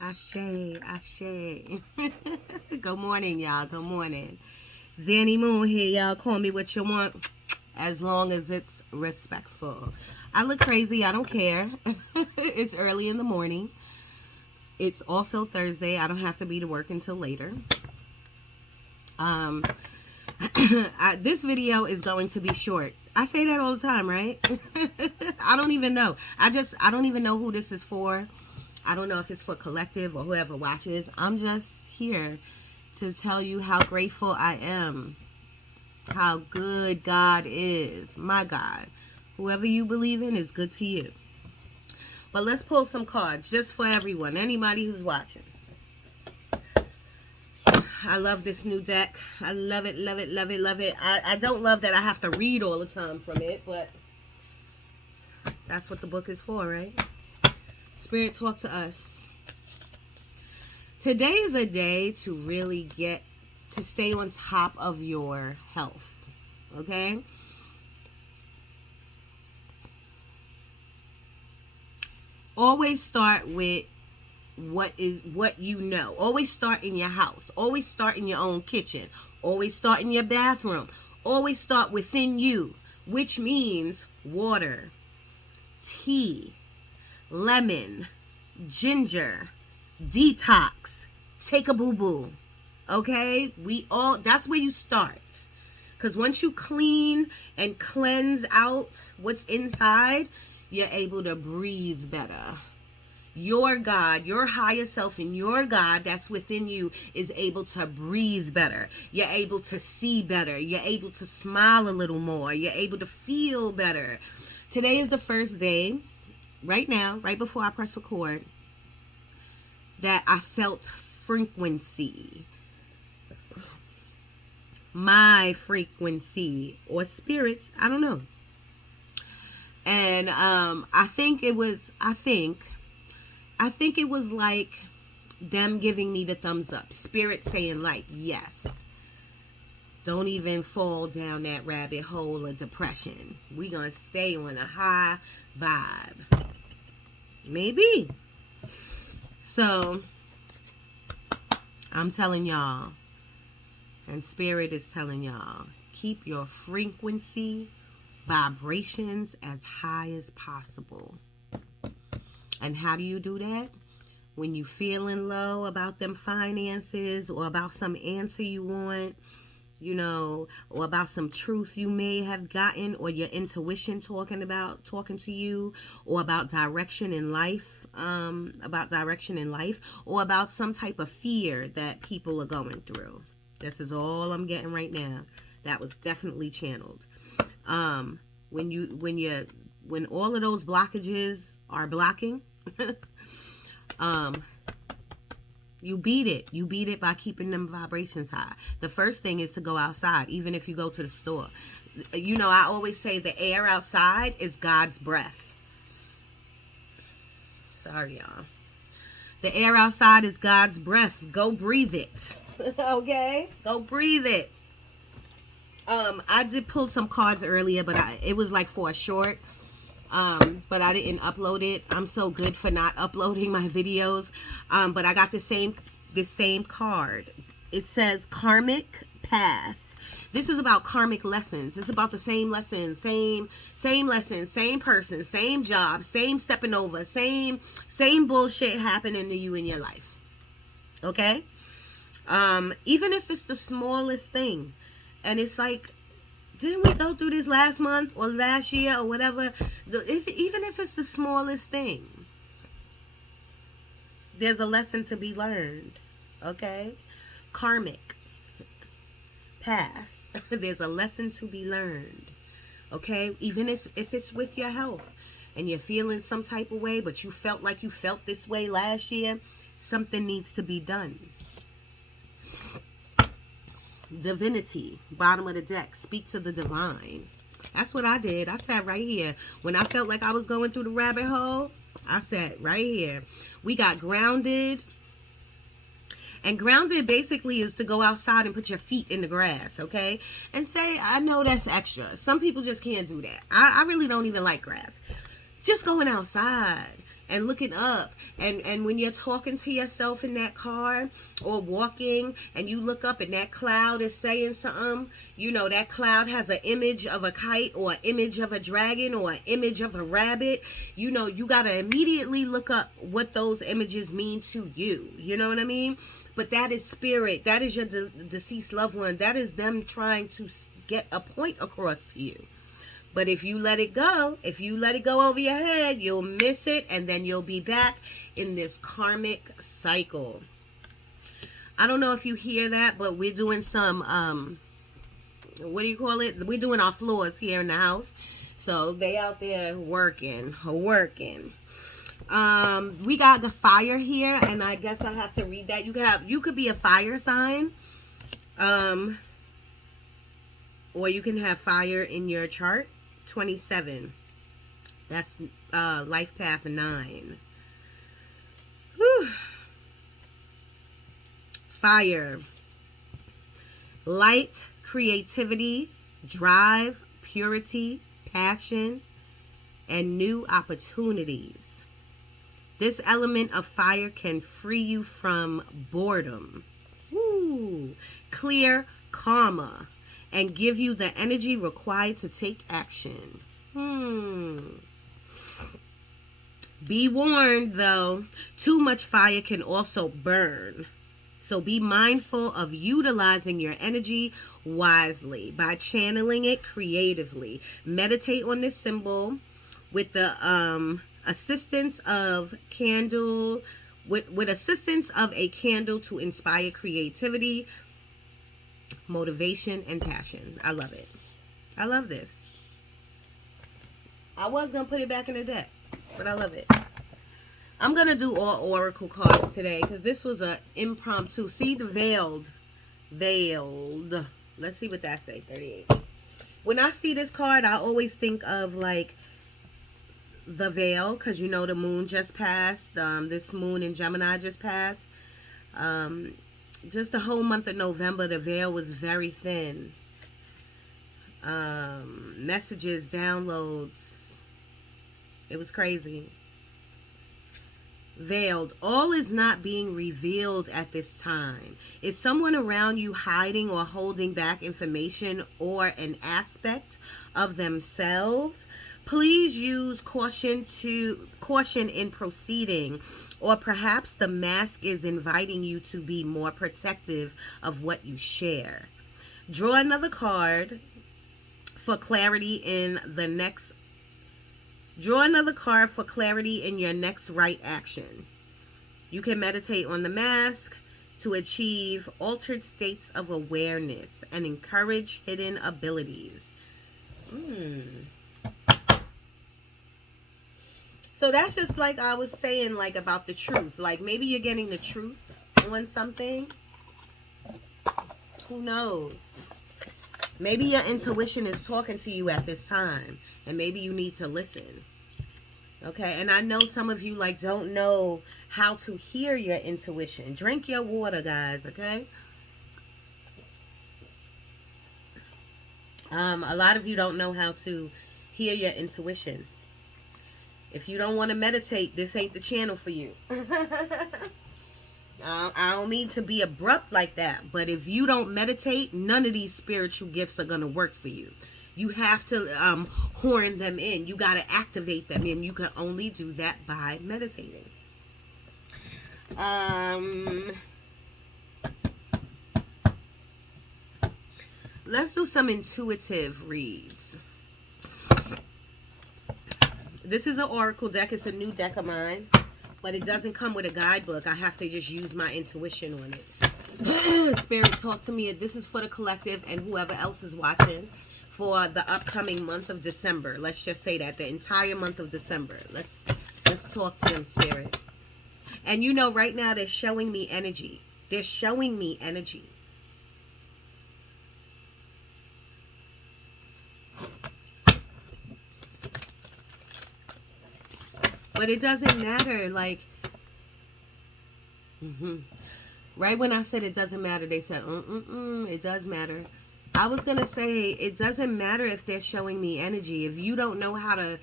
Ashe, Ashe. Good morning, y'all. Good morning. Danny Moon here, y'all. Call me what you want, as long as it's respectful. I look crazy. I don't care. It's early in the morning. It's also Thursday. I don't have to be to work until later. Um, this video is going to be short. I say that all the time, right? I don't even know. I don't even know who this is for. I don't know if it's for collective or whoever watches. I'm just here to tell you how grateful I am. How good God is. My God. Whoever you believe in is good to you. But let's pull some cards just for everyone. Anybody who's watching. I love this new deck. I love it, love it, love it, love it. I don't love that I have to read all the time from it, but that's what the book is for, right? Spirit, talk to us. Today is a day to really stay on top of your health, okay? Always start with what you know. Always start in your house. Always start in your own kitchen. Always start in your bathroom. Always start within you, which means water, tea, lemon, ginger, detox, take a boo-boo. Okay? That's where you start. Because once you clean and cleanse out what's inside, you're able to breathe better. Your God, your higher self and your God that's within you is able to breathe better. You're able to see better. You're able to smile a little more. You're able to feel better. Today is the first day, right now, right before I press record, that I felt frequency. My frequency or spirits, I don't know. And I think it was like them giving me the thumbs up. Spirit saying like, yes. Don't even fall down that rabbit hole of depression. We gonna stay on a high vibe. Maybe. So, I'm telling y'all, and Spirit is telling y'all, keep your frequency, vibrations as high as possible. And how do you do that? When you feeling low about them finances or about some answer you want, or about some truth you may have gotten, or your intuition talking to you, or about direction in life, or about some type of fear that people are going through. This is all I'm getting right now. That was definitely channeled. When all of those blockages are blocking, you beat it. You beat it by keeping them vibrations high. The first thing is to go outside, even if you go to the store. I always say the air outside is God's breath. Sorry, y'all. The air outside is God's breath. Go breathe it. Okay? Go breathe it. I did pull some cards earlier, but it was like for a short. But I didn't upload it. I'm so good for not uploading my videos. But I got the same card. It says karmic path. This is about karmic lessons. It's about the same lessons, same lessons, same person, same job, same stepping over, same bullshit happening to you in your life. Okay? Even if it's the smallest thing. And it's like, didn't we go through this last month or last year or whatever? Even if it's the smallest thing, there's a lesson to be learned. Okay? Karmic path. There's a lesson to be learned. Okay? Even if it's with your health and you're feeling some type of way, but you felt like you felt this way last year, something needs to be done. Divinity, bottom of the deck, speak to the divine. That's what I did. I sat right here. When I felt like I was going through the rabbit hole, I sat right here. We got grounded. And grounded basically is to go outside and put your feet in the grass, okay? And say, I know that's extra. Some people just can't do that. I really don't even like grass. Just going outside. and looking up. And when you're talking to yourself in that car or walking and you look up and that cloud is saying something, you know, that cloud has an image of a kite or an image of a dragon or an image of a rabbit. You know, you got to immediately look up what those images mean to you. You know what I mean? But that is spirit. That is your deceased loved one. That is them trying to get a point across to you. But if you let it go, if you let it go over your head, you'll miss it, and then you'll be back in this karmic cycle. I don't know if you hear that, but we're doing some, what do you call it? We're doing our floors here in the house. So they out there working. We got the fire here, and I guess I have to read that. You could be a fire sign. Or you can have fire in your chart. 27. That's life path 9. Whew. Fire. Light, creativity, drive, purity, passion, and new opportunities. This element of fire can free you from boredom. Woo. Clear karma. And give you the energy required to take action. Be warned, though, too much fire can also burn. So be mindful of utilizing your energy wisely by channeling it creatively. Meditate on this symbol with the assistance of candle, with assistance of a candle to inspire creativity, motivation, and passion. I love it. I love this. I was going to put it back in the deck, but I love it. I'm going to do all oracle cards today because this was an impromptu. See the veiled. Veiled. Let's see what that says. 38. When I see this card, I always think of like the veil, because you know the moon just passed. This moon in Gemini just passed. Just the whole month of November, the veil was very thin. Messages, downloads. It was crazy. Veiled. All is not being revealed at this time. Is someone around you hiding or holding back information or an aspect of themselves? Please use caution in proceeding. Or perhaps the mask is inviting you to be more protective of what you share. Draw another card for clarity in the next. Draw another card for clarity in your next right action. You can meditate on the mask to achieve altered states of awareness and encourage hidden abilities. So that's just like I was saying, like about the truth. Like maybe you're getting the truth on something. Who knows? Maybe your intuition is talking to you at this time. And maybe you need to listen. Okay? And I know some of you like don't know how to hear your intuition. Drink your water, guys. Okay? A lot of you don't know how to hear your intuition. If you don't want to meditate, this ain't the channel for you. I don't mean to be abrupt like that, but if you don't meditate, none of these spiritual gifts are going to work for you. You have to horn them in. You got to activate them, and you can only do that by meditating. Let's do some intuitive reads. This is an oracle deck. It's a new deck of mine, but it doesn't come with a guidebook. I have to just use my intuition on it. Spirit, talk to me. This is for the collective and whoever else is watching for the upcoming month of December. Let's just say that, the entire month of December. Let's talk to them, Spirit. And you know, right now they're showing me energy. They're showing me energy. But it doesn't matter, like, right when I said it doesn't matter, they said, it does matter. I was going to say, it doesn't matter if they're showing me energy. If you don't know how to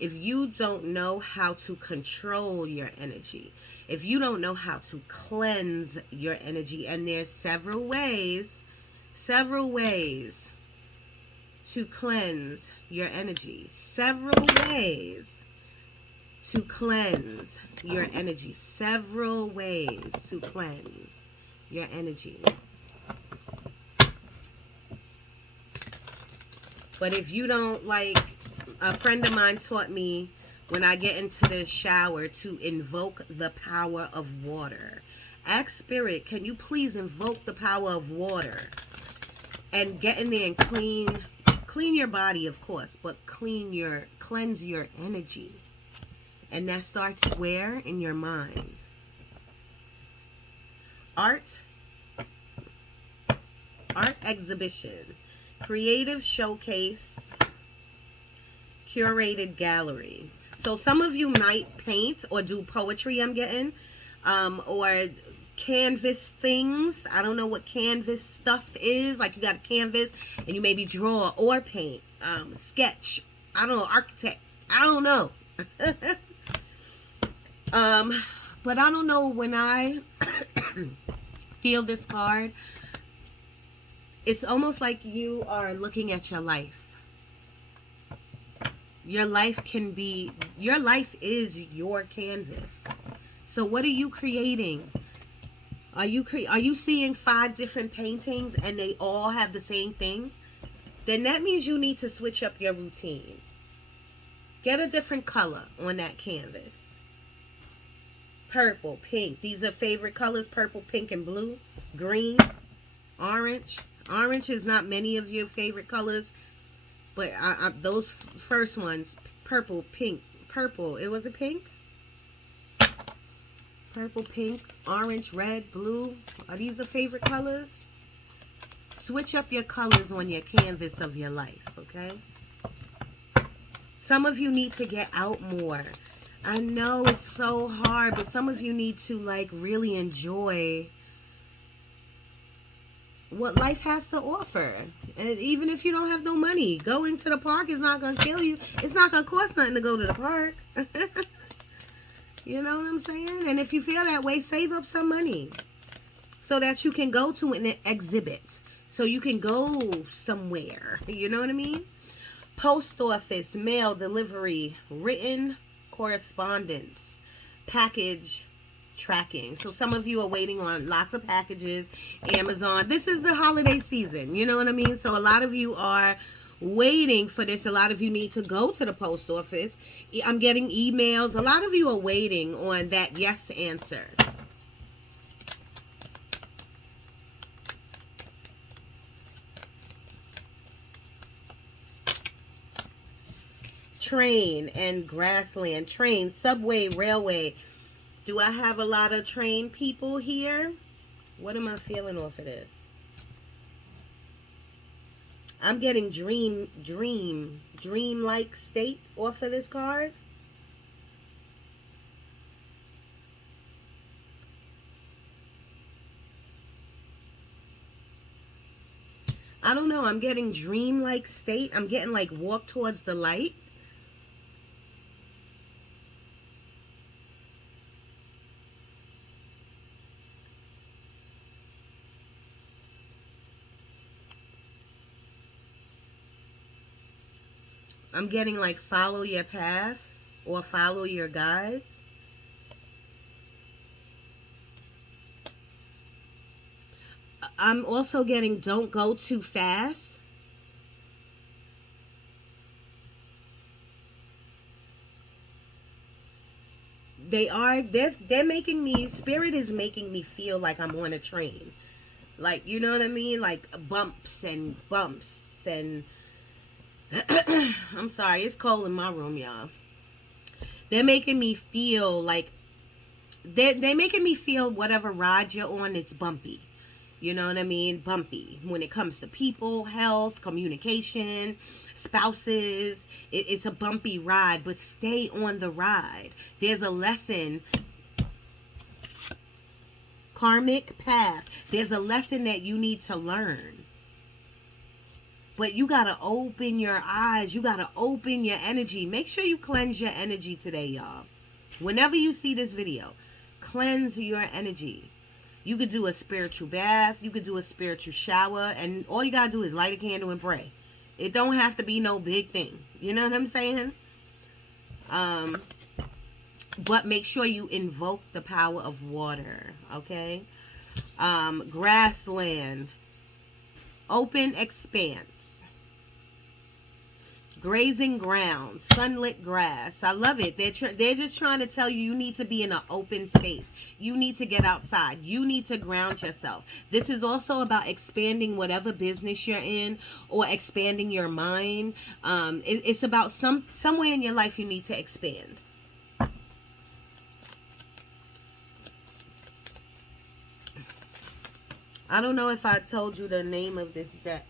if you don't know how to control your energy, if you don't know how to cleanse your energy, and there's several ways to cleanse your energy, several ways to cleanse your energy, several ways to cleanse your energy. But if you don't, like, a friend of mine taught me when I get into the shower to invoke the power of water. Ask Spirit, can you please invoke the power of water? And get in there and clean your body, of course, but cleanse your energy. And that starts where? In your mind. Art exhibition, creative showcase, curated gallery. So some of you might paint or do poetry, I'm getting, or canvas things. I don't know what canvas stuff is. Like, you got a canvas and you maybe draw or paint, sketch. I don't know, architect. I don't know. But I don't know, when I feel this card, it's almost like you are looking at your life. Your life is your canvas. So what are you creating? Are you seeing 5 different paintings and they all have the same thing? Then that means you need to switch up your routine. Get a different color on that canvas. Purple, pink. These are favorite colors: purple, pink, and blue. Green, orange. Orange is not many of your favorite colors, but those first ones: purple, pink, purple. It was a pink? Purple, pink, orange, red, blue. Are these the favorite colors? Switch up your colors on your canvas of your life, okay? Some of you need to get out more. I know it's so hard, but some of you need to, like, really enjoy what life has to offer. And even if you don't have no money, going to the park is not going to kill you. It's not going to cost nothing to go to the park. You know what I'm saying? And if you feel that way, save up some money so that you can go to an exhibit, so you can go somewhere. You know what I mean? Post office, mail delivery, written correspondence, package tracking. So some of you are waiting on lots of packages. Amazon. This is the holiday season. You know what I mean? So a lot of you are waiting for this. A lot of you need to go to the post office. I'm getting emails. A lot of you are waiting on that yes answer. Train and grassland. Train, subway, railway. Do I have a lot of train people here? What am I feeling off of this? I'm getting dream-like state off of this card. I don't know. I'm getting dream-like state. I'm getting like walk towards the light. I'm getting like follow your path or follow your guides. I'm also getting don't go too fast. They're making me, Spirit is making me feel like I'm on a train. Like, you know what I mean? Like bumps and I'm sorry, it's cold in my room, y'all. They're making me feel like they're making me feel whatever ride you're on, it's bumpy. You know what I mean? Bumpy. When it comes to people, health, communication, spouses, it's a bumpy ride, but stay on the ride. There's a lesson. Karmic path. There's a lesson that you need to learn. But you got to open your eyes. You got to open your energy. Make sure you cleanse your energy today, y'all. Whenever you see this video, cleanse your energy. You could do a spiritual bath. You could do a spiritual shower. And all you got to do is light a candle and pray. It don't have to be no big thing. You know what I'm saying? But make sure you invoke the power of water. Okay? Grassland. Open expanse. Grazing ground. Sunlit grass. I love it. They're just trying to tell you you need to be in an open space. You need to get outside. You need to ground yourself. This is also about expanding whatever business you're in or expanding your mind. It's about somewhere in your life you need to expand. I don't know if I told you the name of this deck.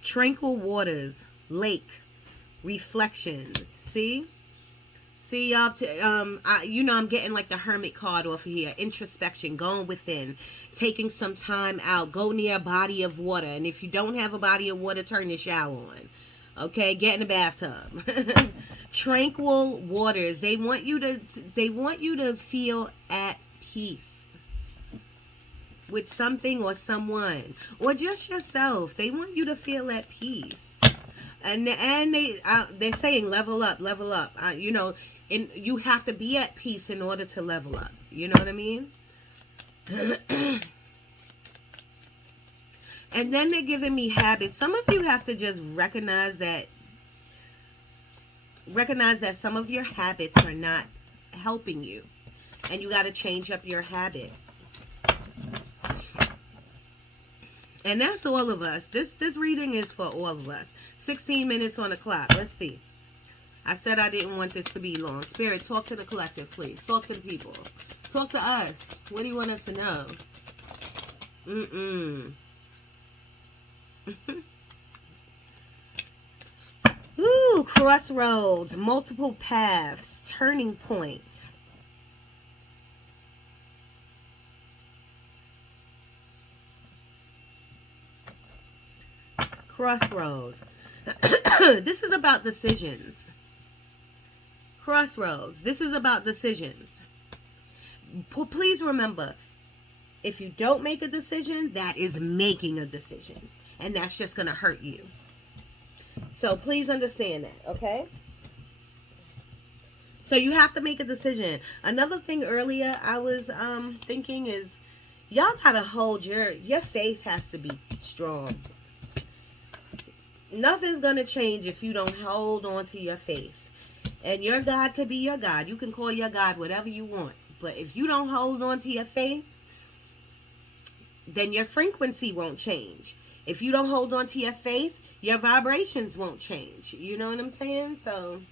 Tranquil waters, lake, reflections. See, y'all. I'm getting like the hermit card off of here. Introspection, going within, taking some time out. Go near a body of water, and if you don't have a body of water, turn the shower on. Okay, get in the bathtub. Tranquil waters. They want you to feel at peace with something or someone or just yourself. They want you to feel at peace, and they're saying level up. You have to be at peace in order to level up. You know what I mean? And then they're giving me habits. Some of you have to just recognize that some of your habits are not helping you. And you got to change up your habits. And that's all of us. This reading is for all of us. 16 minutes on the clock. Let's see. I said I didn't want this to be long. Spirit, talk to the collective, please. Talk to the people. Talk to us. What do you want us to know? Ooh, crossroads, multiple paths, turning points. Crossroads. This is about decisions. Crossroads. This is about decisions. Please remember, if you don't make a decision, that is making a decision. And that's just going to hurt you. So please understand that, okay? So you have to make a decision. Another thing earlier I was thinking is, y'all got to hold your faith has to be strong. Nothing's going to change if you don't hold on to your faith. And your God could be your God. You can call your God whatever you want. But if you don't hold on to your faith, then your frequency won't change. If you don't hold on to your faith, your vibrations won't change. You know what I'm saying? So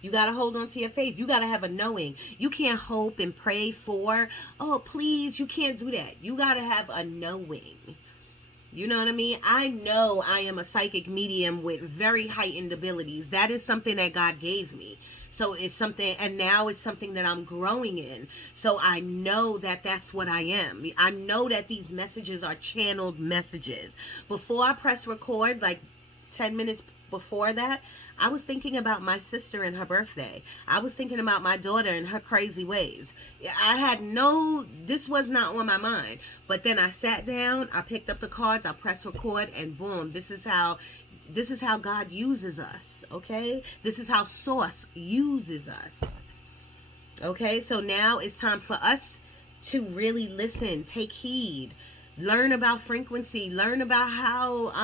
you got to hold on to your faith. You got to have a knowing. You can't hope and pray for, oh, please, you can't do that. You got to have a knowing. You know what I mean? I know I am a psychic medium with very heightened abilities. That is something that God gave me. So it's something, and now it's something that I'm growing in. So I know that that's what I am. I know that these messages are channeled messages. Before I press record, like 10 minutes before that, I was thinking about my sister and her birthday. I was thinking about my daughter and her crazy ways. This was not on my mind. But then I sat down, I picked up the cards, I pressed record, and boom, this is how God uses us, okay? This is how Source uses us. Okay, so now it's time for us to really listen, take heed, learn about frequency, learn about how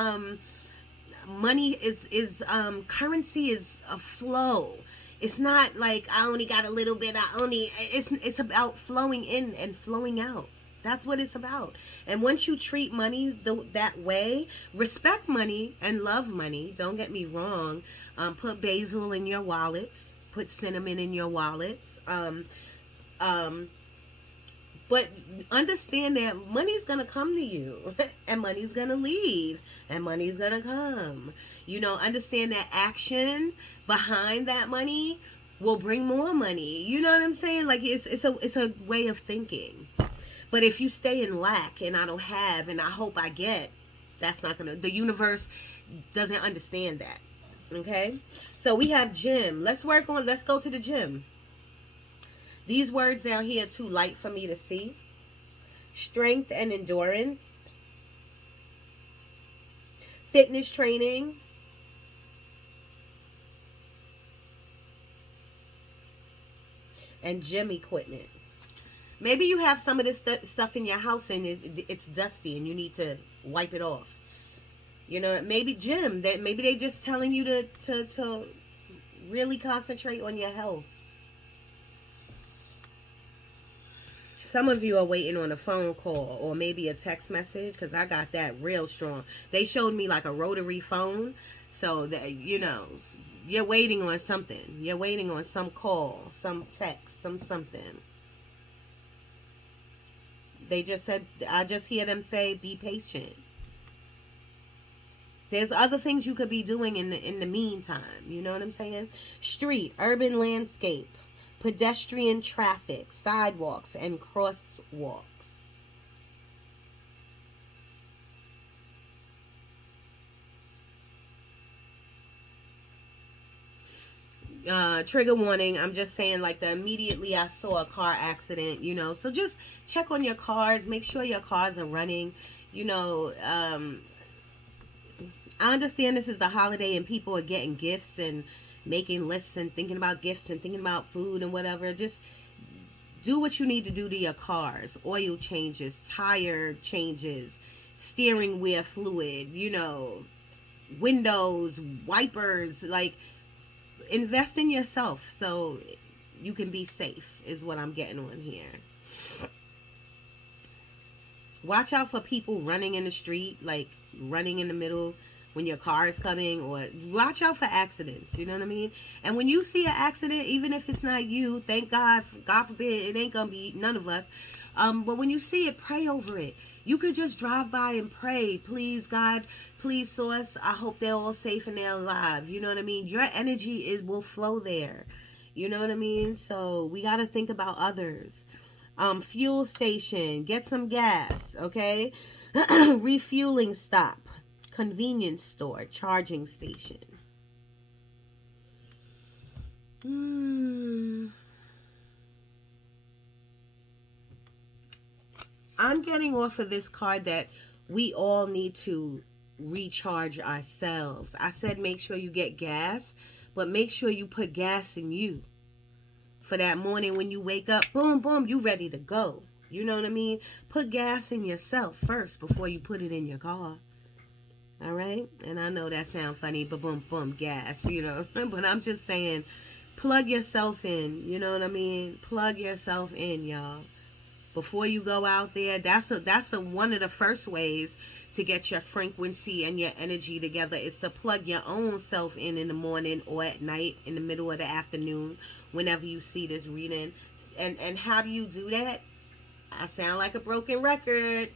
money is currency is a flow. It's not like I only got a little bit. It's about flowing in and flowing out. That's what it's about. And once you treat money that way, respect money and love money. Don't get me wrong. Put basil in your wallets. Put cinnamon in your wallets. But understand that money's going to come to you and money's going to leave and money's going to come. You know, understand that action behind that money will bring more money. You know what I'm saying? Like it's a way of thinking. But if you stay in lack and I don't have and I hope I get, that's not gonna. The universe doesn't understand that. Okay, so we have gym. Let's work on. Let's go to the gym. These words down here too light for me to see. Strength and endurance, fitness training, and gym equipment. Maybe you have some of this stuff in your house and it's dusty and you need to wipe it off. You know, maybe gym. That maybe they just telling you to really concentrate on your health. Some of you are waiting on a phone call or maybe a text message because I got that real strong. They showed me like a rotary phone, so that you know you're waiting on something. You're waiting on some call, some text, some something. They just said, I just hear them say, be patient. There's other things you could be doing in the meantime. You know what I'm saying? Street, urban landscape, pedestrian traffic, sidewalks, and crosswalks. Trigger warning, I'm just saying, like, the immediately I saw a car accident, you know, so just check on your cars, make sure your cars are running, you know. I understand this is the holiday and people are getting gifts and making lists and thinking about gifts and thinking about food and whatever. Just do what you need to do to your cars. Oil changes, tire changes, steering wheel fluid, you know, windows, wipers. Like, invest in yourself so you can be safe is what I'm getting on here. Watch out for people running in the street, like running in the middle when your car is coming, or watch out for accidents, you know what I mean? And when you see an accident, even if it's not you, thank God, God forbid, it ain't gonna be none of us. But when you see it, pray over it. You could just drive by and pray, please God, please source, I hope they're all safe and they're alive. You know what I mean? Your energy will flow there. You know what I mean? So we got to think about others. Fuel station, get some gas, okay? Refueling stop, convenience store, charging station. I'm getting off of this card that we all need to recharge ourselves. I said make sure you get gas, but make sure you put gas in you. For that morning when you wake up, boom, boom, you ready to go. You know what I mean? Put gas in yourself first before you put it in your car. All right? And I know that sounds funny, but boom, boom, gas, you know. But I'm just saying, plug yourself in. You know what I mean? Plug yourself in, y'all. Before you go out there, that's one of the first ways to get your frequency and your energy together is to plug your own self in the morning or at night, in the middle of the afternoon, whenever you see this reading. And how do you do that? I sound like a broken record,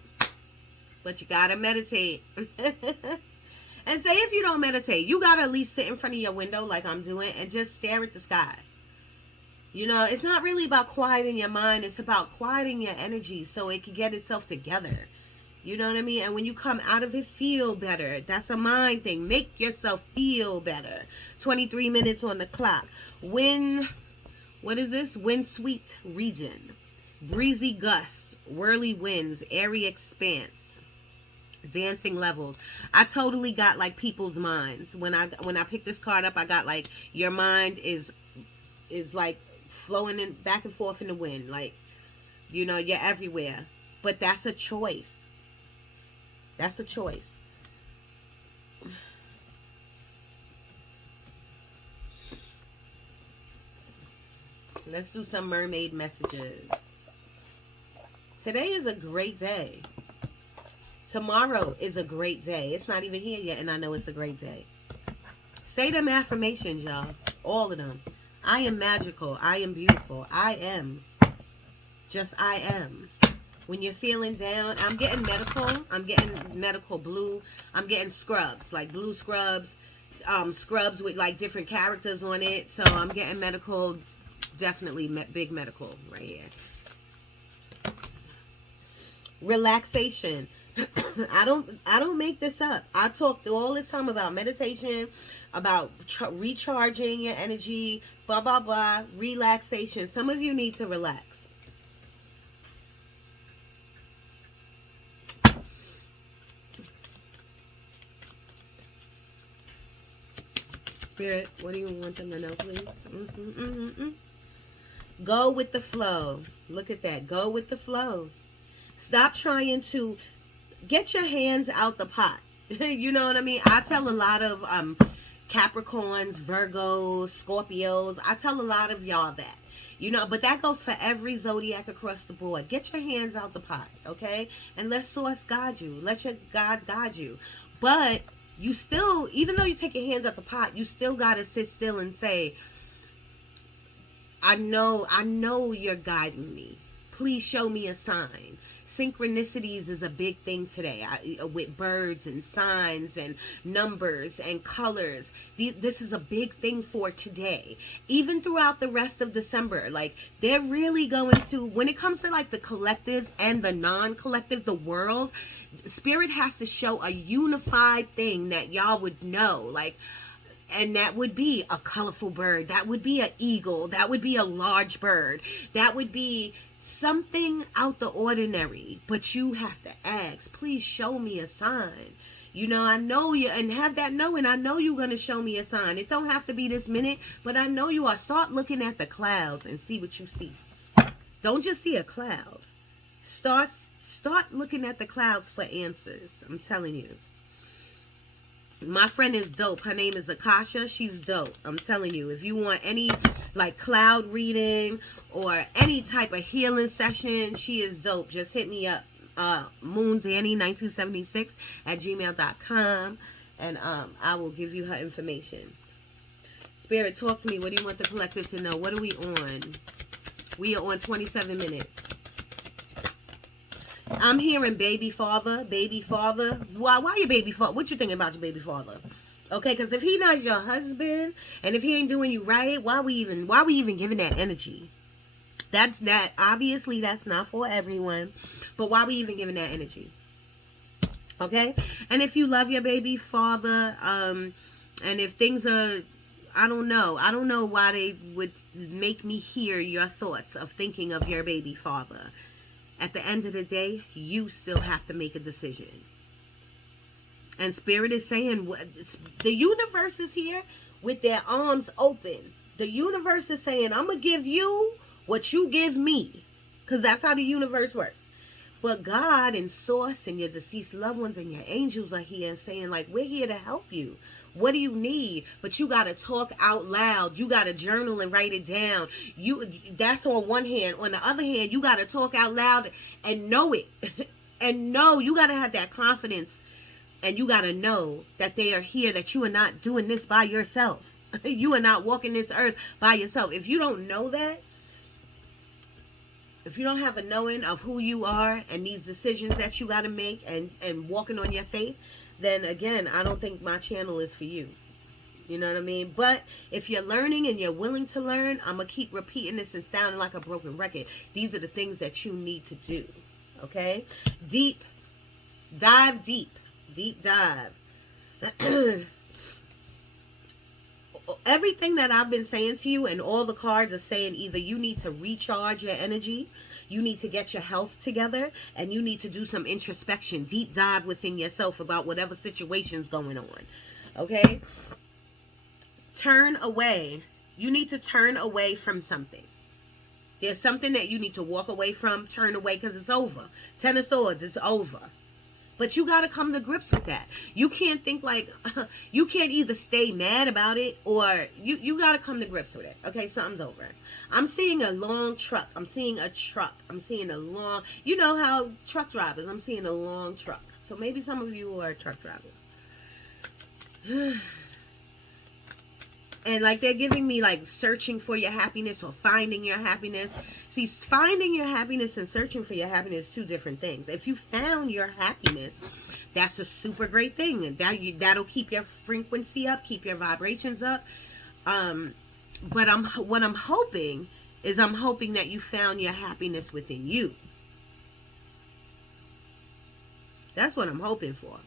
but you gotta meditate. And say if you don't meditate, you gotta at least sit in front of your window like I'm doing and just stare at the sky. You know, it's not really about quieting your mind. It's about quieting your energy so it can get itself together. You know what I mean? And when you come out of it, feel better. That's a mind thing. Make yourself feel better. 23 minutes on the clock. What is this? Wind sweet region. Breezy gust. Whirly winds. Airy expanse. Dancing levels. I totally got like people's minds. When I picked this card up, I got like your mind is like flowing in back and forth in the wind, like, you know, you're everywhere. But that's a choice. That's a choice. Let's do some mermaid messages. Today is a great day. Tomorrow is a great day. It's not even here yet, and I know it's a great day. Say them affirmations, y'all. All of them. I am magical. I am beautiful. I am. Just I am. When you're feeling down, I'm getting medical. I'm getting medical blue. I'm getting scrubs, like blue scrubs. scrubs with like different characters on it. So I'm getting medical, definitely big medical right here. Relaxation. I don't make this up. I talk all this time about meditation, about recharging your energy, blah blah blah, relaxation. Some of you need to relax. Spirit, what do you want them to know, please? Go with the flow. Look at that. Go with the flow. Stop trying to get your hands out the pot. You know what I mean? I tell a lot of Capricorns, Virgos, Scorpios. I tell a lot of y'all that. You know, but that goes for every zodiac across the board. Get your hands out the pot, okay? And let source guide you. Let your gods guide you. But you still, even though you take your hands out the pot, you still got to sit still and say, I know you're guiding me. Please show me a sign. Synchronicities is a big thing today, with birds and signs and numbers and colors. This is a big thing for today. Even throughout the rest of December, like they're really going to, when it comes to like the collective and the non-collective, the world, Spirit has to show a unified thing that y'all would know, like. And that would be a colorful bird. That would be an eagle. That would be a large bird. That would be something out the ordinary. But you have to ask, please show me a sign. You know, I know you, and have that knowing, I know you're going to show me a sign. It don't have to be this minute, but I know you are. Start looking at the clouds and see what you see. Don't just see a cloud. Start looking at the clouds for answers. I'm telling you. My friend is dope. Her name is Akasha. She's dope. I'm telling you. If you want any like cloud reading or any type of healing session, she is dope. Just hit me up. moondanny1976 at gmail.com, and I will give you her information. Spirit, talk to me. What do you want the collective to know? What are we on? We are on 27 minutes. I'm hearing baby father. Why your baby father? What you thinking about your baby father? Okay, because if he not your husband, and if he ain't doing you right, why we even giving that energy? That obviously that's not for everyone, but why we even giving that energy? Okay, and if you love your baby father, and if things are, I don't know why they would make me hear your thoughts of thinking of your baby father. At the end of the day, you still have to make a decision. And Spirit is saying, the universe is here with their arms open. The universe is saying, I'm going to give you what you give me. Because that's how the universe works. But God and Source and your deceased loved ones and your angels are here saying, like, we're here to help you. What do you need? But you got to talk out loud. You got to journal and write it down. That's on one hand. On the other hand, you got to talk out loud and know it. And know, you got to have that confidence. And you got to know that they are here, that you are not doing this by yourself. You are not walking this earth by yourself. If you don't know that, if you don't have a knowing of who you are and these decisions that you got to make and walking on your faith, then again, I don't think my channel is for you. You know what I mean? But if you're learning and you're willing to learn, I'm going to keep repeating this and sounding like a broken record. These are the things that you need to do. Okay? Dive deep. Deep dive. Everything that I've been saying to you and all the cards are saying either you need to recharge your energy, you need to get your health together, and you need to do some introspection, deep dive within yourself about whatever situation's going on. Okay? Turn away. You need to turn away from something. There's something that you need to walk away from, turn away, because it's over. Ten of Swords, it's over. But you got to come to grips with that. You can't think like, you can't either stay mad about it or you got to come to grips with it. Okay, something's over. I'm seeing a long truck. I'm seeing a truck. I'm seeing a long, you know how truck drivers, I'm seeing a long truck. So maybe some of you are truck drivers. And like they're giving me like searching for your happiness or finding your happiness. See, finding your happiness and searching for your happiness, two different things. If you found your happiness, that's a super great thing, and that'll keep your frequency up, keep your vibrations up. But what I'm hoping is I'm hoping that you found your happiness within you. That's what I'm hoping for.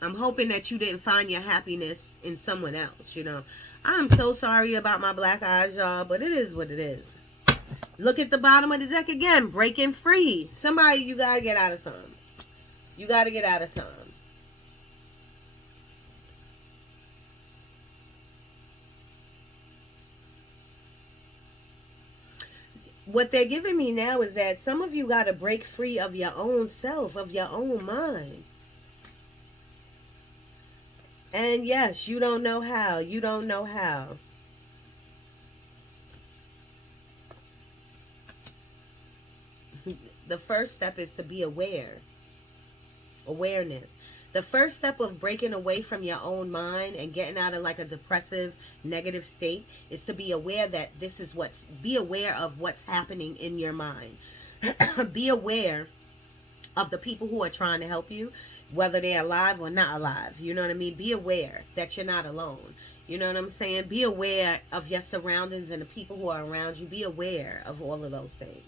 I'm hoping that you didn't find your happiness in someone else, you know. I'm so sorry about my black eyes, y'all, but it is what it is. Look at the bottom of the deck again. Breaking free. Somebody, you got to get out of something. You got to get out of something. What they're giving me now is that some of you got to break free of your own self, of your own mind. And yes, you don't know how. You don't know how. The first step is to be aware. Awareness. The first step of breaking away from your own mind and getting out of like a depressive, negative state is to be aware that be aware of what's happening in your mind. Be aware of the people who are trying to help you, whether they're alive or not alive. You know what I mean? Be aware that you're not alone. You know what I'm saying? Be aware of your surroundings and the people who are around you. Be aware of all of those things.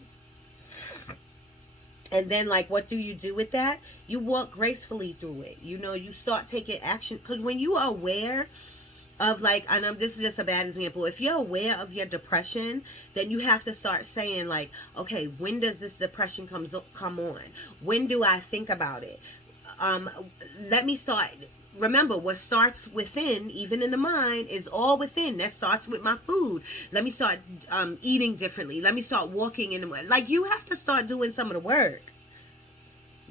And then, like, what do you do with that? You walk gracefully through it. You know, you start taking action. Because when you are aware of, like, this is just a bad example. If you're aware of your depression, then you have to start saying, like, okay, when does this depression come on? When do I think about it? Let me start. Remember, what starts within, even in the mind, is all within. That starts with my food. Let me start eating differently. Let me start walking in the, like, you have to start doing some of the work.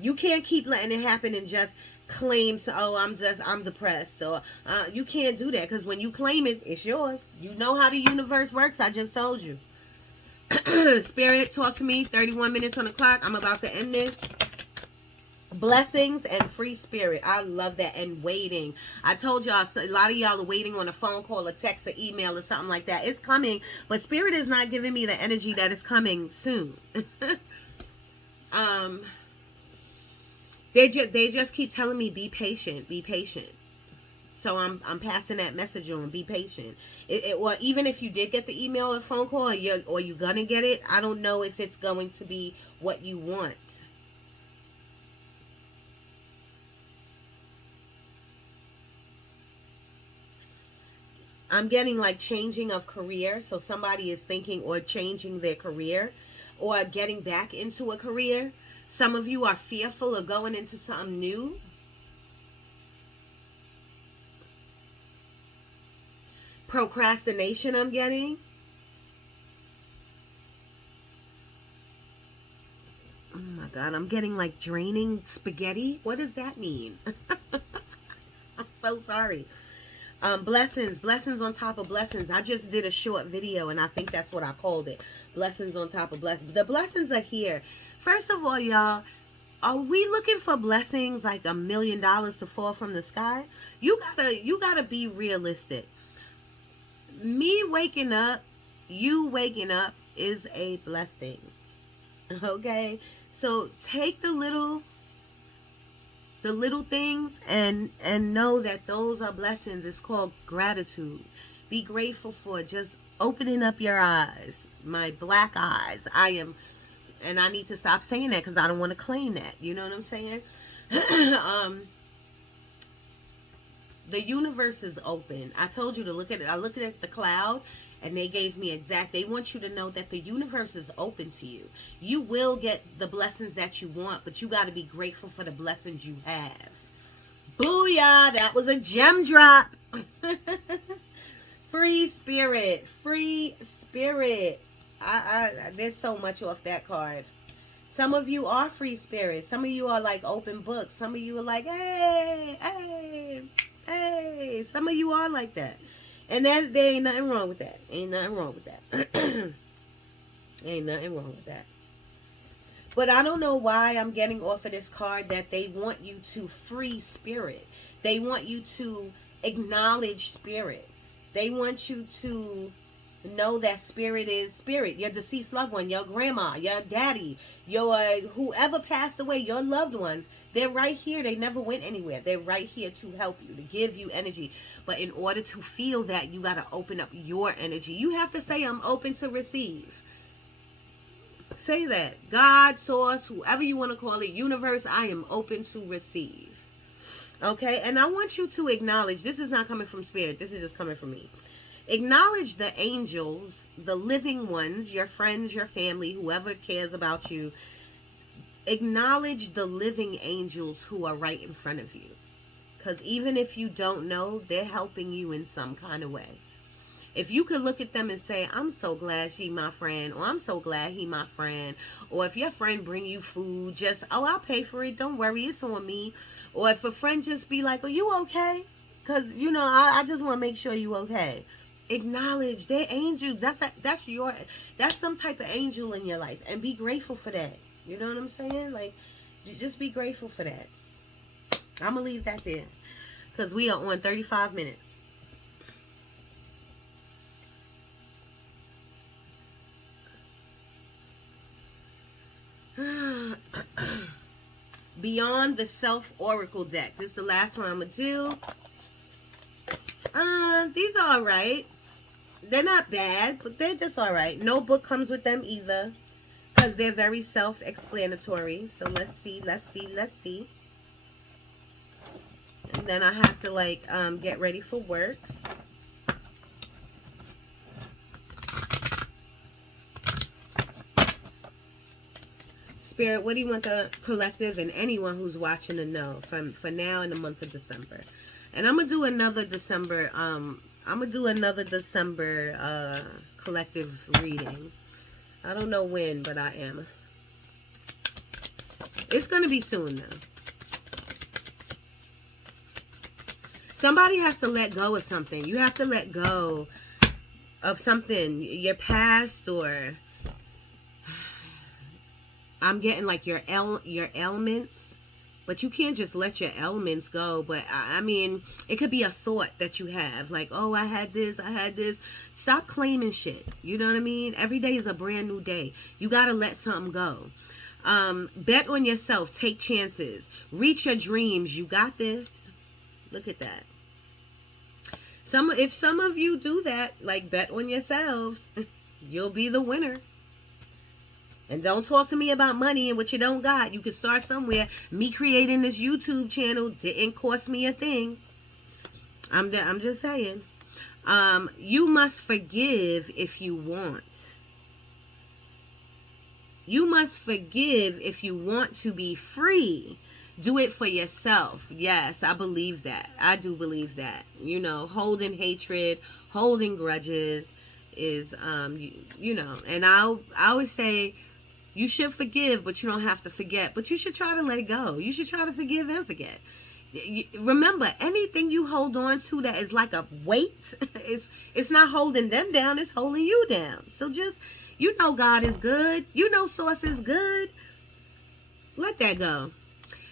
You can't keep letting it happen and just claim, oh, I'm depressed. Or you can't do that, because when you claim it, it's yours. You know how the universe works. I just told you. Spirit, talk to me. 31 minutes on the clock. I'm about to end this. Blessings and free spirit. I love that. And waiting. I told y'all, a lot of y'all are waiting on a phone call, a text, an email, or something like that. It's coming, but spirit is not giving me the energy that is coming soon. They just keep telling me, be patient, be patient. So I'm passing that message on. Be patient. Well, even if you did get the email or phone call, or you're gonna get it, I don't know if it's going to be what you want. I'm getting like changing of career. So somebody is thinking or changing their career or getting back into a career. Some of you are fearful of going into something new. Procrastination, I'm getting. Oh my God, I'm getting like draining spaghetti. What does that mean? I'm so sorry. Blessings on top of blessings. I just did a short video and I think that's what I called it. Blessings on top of blessings. The blessings are here. First of all, y'all, are we looking for blessings like $1 million to fall from the sky? You gotta be realistic. Me waking up, you waking up is a blessing. Okay? So take the little things and know that those are blessings. It's called gratitude. Be grateful for just opening up your eyes. My black eyes. And I need to stop saying that because I don't want to claim that. You know what I'm saying? The universe is open. I told you to look at it. I looked at the cloud and they gave me they want you to know that the universe is open to you. You will get the blessings that you want, but you got to be grateful for the blessings you have. Booyah! That was a gem drop. Free spirit. Free spirit. There's so much off that card. Some of you are free spirits. Some of you are like open books. Some of you are like, hey, hey, hey. Some of you are like that. And there ain't nothing wrong with that. Ain't nothing wrong with that. Ain't nothing wrong with that. But I don't know why I'm getting off of this card that they want you to free spirit. They want you to Acknowledge spirit. They want you to know that spirit is spirit. Your deceased loved one, your grandma, your daddy, your whoever passed away, your loved ones. They're right here. They never went anywhere. They're right here to help you, to give you energy. But in order to feel that, you got to open up your energy. You have to say, I'm open to receive. Say that. God, source, whoever you want to call it, universe, I am open to receive. Okay? And I want you to acknowledge, this is not coming from spirit. This is just coming from me. Acknowledge the angels, the living ones, your friends, your family, whoever cares about you. Acknowledge the living angels who are right in front of you. Because even if you don't know, they're helping you in some kind of way. If you could look at them and say, I'm so glad she my friend, or I'm so glad he my friend, or if your friend bring you food, just, oh, I'll pay for it, don't worry, it's on me. Or if a friend just be like, are you okay? Because, you know, I just want to make sure you okay. Acknowledge they're angels. That's some type of angel in your life, and be grateful for that. You know what I'm saying? Like, just be grateful for that. I'm gonna leave that there because we are on 35 minutes. Beyond the Self Oracle deck. This is the last one I'm gonna do. These are all right. They're not bad, but they're just all right. No book comes with them either, because they're very self-explanatory. So let's see. And then I have to like get ready for work. Spirit, what do you want the collective and anyone who's watching to know for now in the month of December? And I'm gonna do another December. Collective reading. I don't know when, but I am. It's gonna be soon though. Somebody has to let go of something. You have to let go of something, your past, or I'm getting like your ailments. But you can't just let your elements go. But I mean, it could be a thought that you have. Like, oh, I had this. Stop claiming shit. You know what I mean? Every day is a brand new day. You got to let something go. Bet on yourself. Take chances. Reach your dreams. You got this. Look at that. If some of you do that, like bet on yourselves, you'll be the winner. And don't talk to me about money and what you don't got. You can start somewhere. Me creating this YouTube channel didn't cost me a thing. I'm just saying. You must forgive if you want. You must forgive if you want to be free. Do it for yourself. Yes, I believe that. I do believe that. You know, holding hatred, holding grudges is, you know. And I always say, you should forgive, but you don't have to forget. But you should try to let it go. You should try to forgive and forget. Remember, anything you hold on to that is like a weight, it's not holding them down, it's holding you down. So just, you know God is good. You know Source is good. Let that go.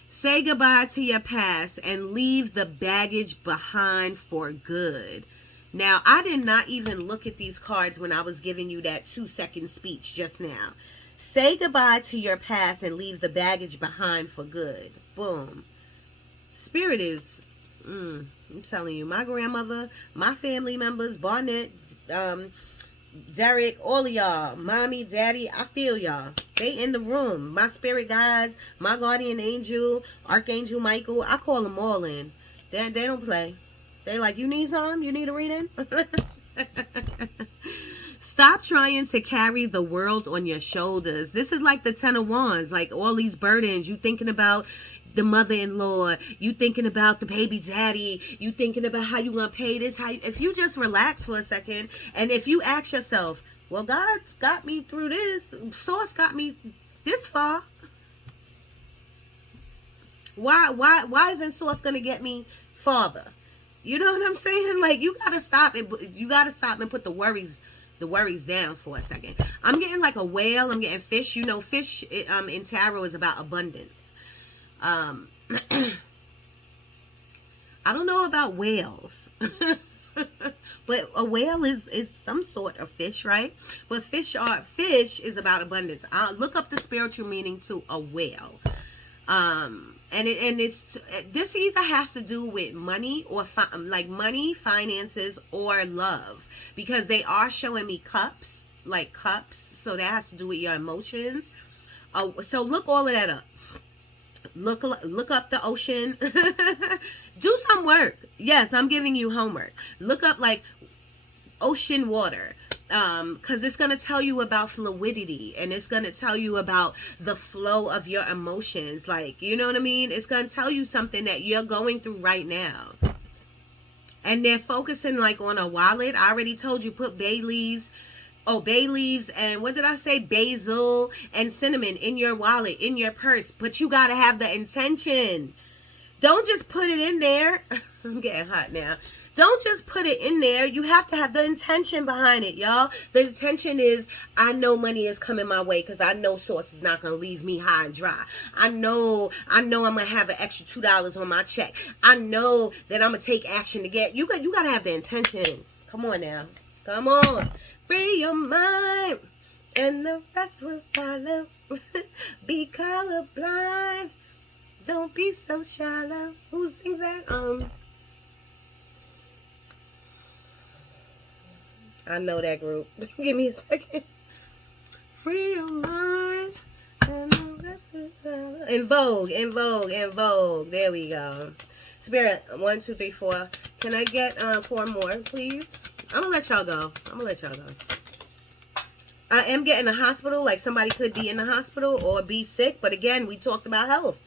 Say goodbye to your past and leave the baggage behind for good. Now, I did not even look at these cards when I was giving you that 2-second speech just now. Say goodbye to your past and leave the baggage behind for good. Boom. Spirit is, I'm telling you, my grandmother, my family members, Barnett, Derek, all of y'all, mommy, daddy, I feel y'all. They in the room. My spirit guides, my guardian angel, Archangel Michael, I call them all in. They don't play. They like, you need something? You need a reading? Stop trying to carry the world on your shoulders. This is like the 10 of Wands, like all these burdens. You thinking about the mother-in-law. You thinking about the baby daddy. You thinking about how you gonna pay this. If you just relax for a second, and if you ask yourself, well, God's got me through this. Source got me this far. Why isn't Source gonna get me farther? You know what I'm saying? Like, you gotta stop and put the worries down for a second. I'm getting like a whale. I'm getting fish. You know, fish in tarot is about abundance. I I don't know about whales. But a whale is some sort of fish, right? But fish is about abundance. I'll look up the spiritual meaning to a whale. And it's this either has to do with money or like money, finances, or love, because they are showing me cups, like cups. So that has to do with your emotions. So look all of that up. Look up the ocean. Do some work. Yes, I'm giving you homework. Look up like ocean water, because it's going to tell you about fluidity, and it's going to tell you about the flow of your emotions. Like, you know what I mean? It's going to tell you something that you're going through right now. And they're focusing like on a wallet. I already told you, put bay leaves, and what did I say? Basil and cinnamon in your wallet, in your purse. But you got to have the intention. Don't just put it in there. I'm getting hot now. Don't just put it in there. You have to have the intention behind it, y'all. The intention is, I know money is coming my way because I know Source is not going to leave me high and dry. I know I'm going to have an extra $2 on my check. I know that I'm going to take action to get. You got to have the intention. Come on now. Come on. Free your mind and the rest will follow. Be colorblind. Don't be so shallow. Who sings that? I know that group. Give me a second. Free your mind and the rest will follow. In Vogue. There we go. Spirit, 1, 2, 3, 4. Can I get 4 more, please? I'm gonna let y'all go. I am getting a hospital. Like, somebody could be in the hospital or be sick. But again, we talked about health.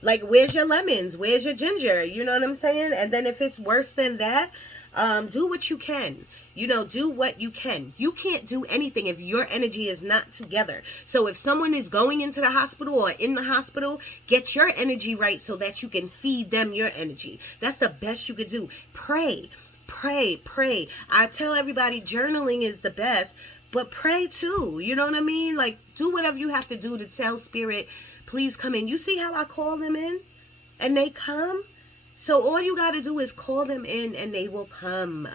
Like, where's your lemons? Where's your ginger? You know what I'm saying? And then if it's worse than that, do what you can. Do what you can. You can't do anything if your energy is not together. So if someone is going into the hospital or in the hospital, get your energy right so that you can feed them your energy. That's the best you could do. Pray. I tell everybody journaling is the best, but pray too. You know what I mean? Like, do whatever you have to do to tell Spirit, please come in. You see how I call them in and they come? So all you got to do is call them in and they will come.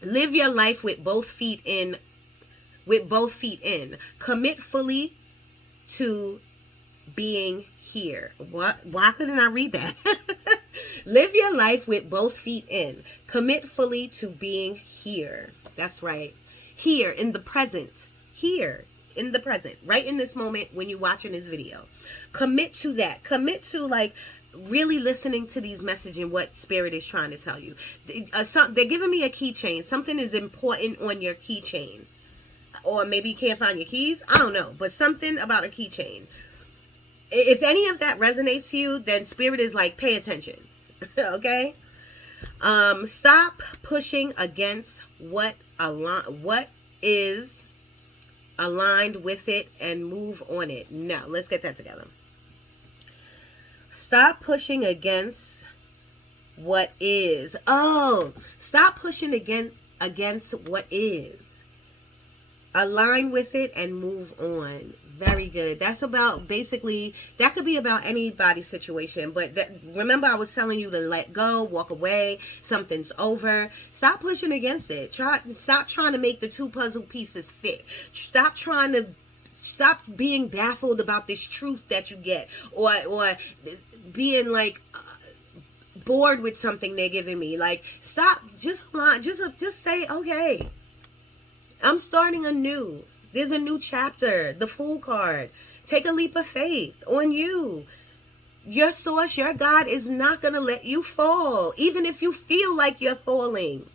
Live your life with both feet in. Commit fully to being here. Why couldn't I read that? Live your life with both feet in. Commit fully to being here. That's right. Here in the present. Here in the present. Right in this moment when you're watching this video. Commit to that. Commit to, like, really listening to these messages and what Spirit is trying to tell you. They're giving me a keychain. Something is important on your keychain. Or maybe you can't find your keys. I don't know. But something about a keychain. If any of that resonates to you, then Spirit is like, pay attention. Okay? Stop pushing against what is aligned with it and move on it. Now, let's get that together. Stop pushing against what is. Stop pushing against what is. Align with it and move on. Very good. That's about, basically, that could be about anybody's situation. But remember, I was telling you to let go, walk away. Something's over. Stop pushing against it. Stop trying to make the two puzzle pieces fit. Stop being baffled about this truth that you get, or being like bored with something they're giving me. Like, stop. Just say, okay, I'm starting anew. There's a new chapter. The Fool card. Take a leap of faith on you. Your source, your God is not going to let you fall, even if you feel like you're falling.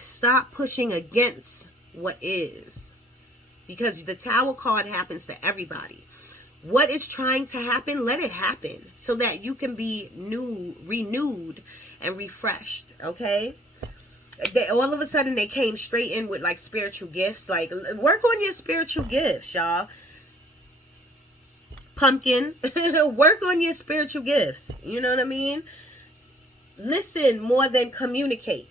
Stop pushing against what is. Because the Tower card happens to everybody. What is trying to happen, let it happen so that you can be renewed and refreshed, okay? All of a sudden, they came straight in with, like, spiritual gifts. Like, work on your spiritual gifts, y'all. Pumpkin, work on your spiritual gifts. You know what I mean? Listen more than communicate.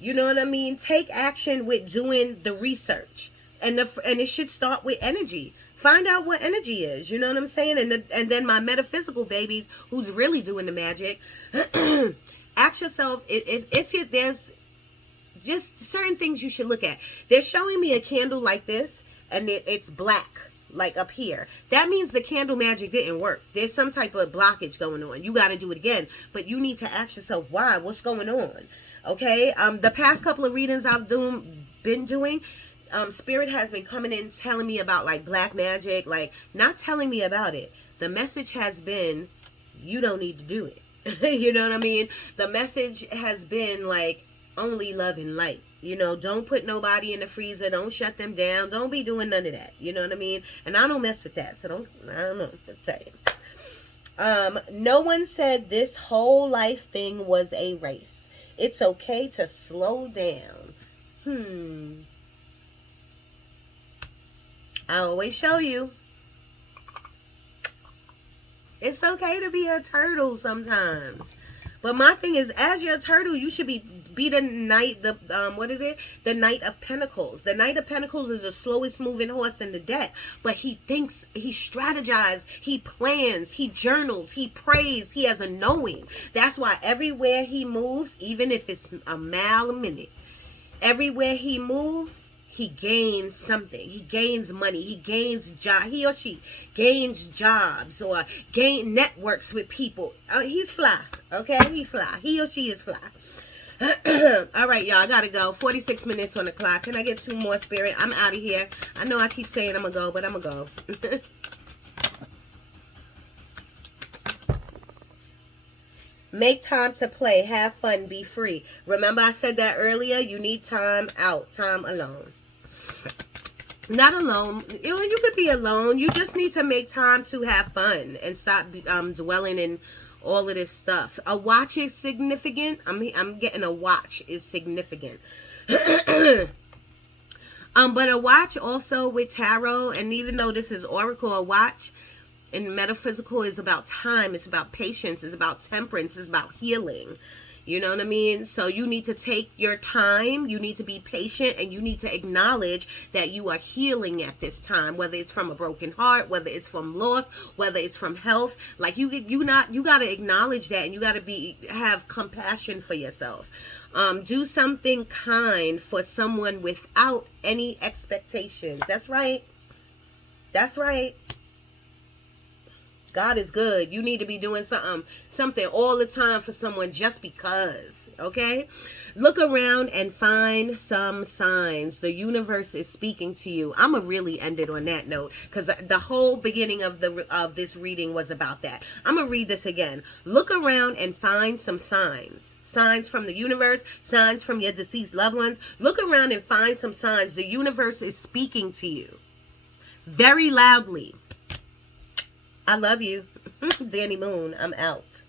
You know what I mean? Take action with doing the research. And it should start with energy. Find out what energy is. You know what I'm saying? And then my metaphysical babies, who's really doing the magic, ask yourself if there's just certain things you should look at. They're showing me a candle like this, and it's black, like up here. That means the candle magic didn't work. There's some type of blockage going on. You got to do it again. But you need to ask yourself, why? What's going on? Okay? The past couple of readings I've been doing, Spirit has been coming in telling me about, like, black magic. Like, not telling me about it. The message has been, you don't need to do it. You know what I mean? The message has been, like, only love and light. You know, don't put nobody in the freezer. Don't shut them down. Don't be doing none of that. You know what I mean? And I don't mess with that. So I don't know. I'll tell you. No one said this whole life thing was a race. It's okay to slow down. I always show you. It's okay to be a turtle sometimes. But my thing is, as your turtle, you should be the knight, what is it? The Knight of Pentacles. The Knight of Pentacles is the slowest moving horse in the deck. But he thinks, he strategizes, he plans, he journals, he prays, he has a knowing. That's why everywhere he moves, even if it's a mile a minute, everywhere he moves, he gains something. He gains money. He gains job. He or she gains jobs or gain networks with people. He's fly. Okay, he's fly. He or she is fly. All right, y'all. I gotta go. 46 minutes on the clock. Can I get 2 more, Spirit? I'm out of here. I know I keep saying I'm gonna go, but I'm gonna go. Make time to play. Have fun. Be free. Remember I said that earlier? You need time out. Time alone. Not alone. You could be alone. You just need to make time to have fun and stop dwelling in all of this stuff. A watch is significant. I'm getting a watch is significant. But a watch also with tarot, and even though this is oracle, a watch in metaphysical is about time. It's about patience. It's about temperance. It's about healing. You know what I mean? So you need to take your time. You need to be patient, and you need to acknowledge that you are healing at this time, whether it's from a broken heart, whether it's from loss, whether it's from health. Like you got to acknowledge that, and you got to have compassion for yourself. Do something kind for someone without any expectations. That's right. That's right. God is good. You need to be doing something all the time for someone just because, okay? Look around and find some signs. The universe is speaking to you. I'm going to really end it on that note because the whole beginning of this reading was about that. I'm going to read this again. Look around and find some signs. Signs from the universe, signs from your deceased loved ones. Look around and find some signs. The universe is speaking to you very loudly. I love you. Danny Moon, I'm out.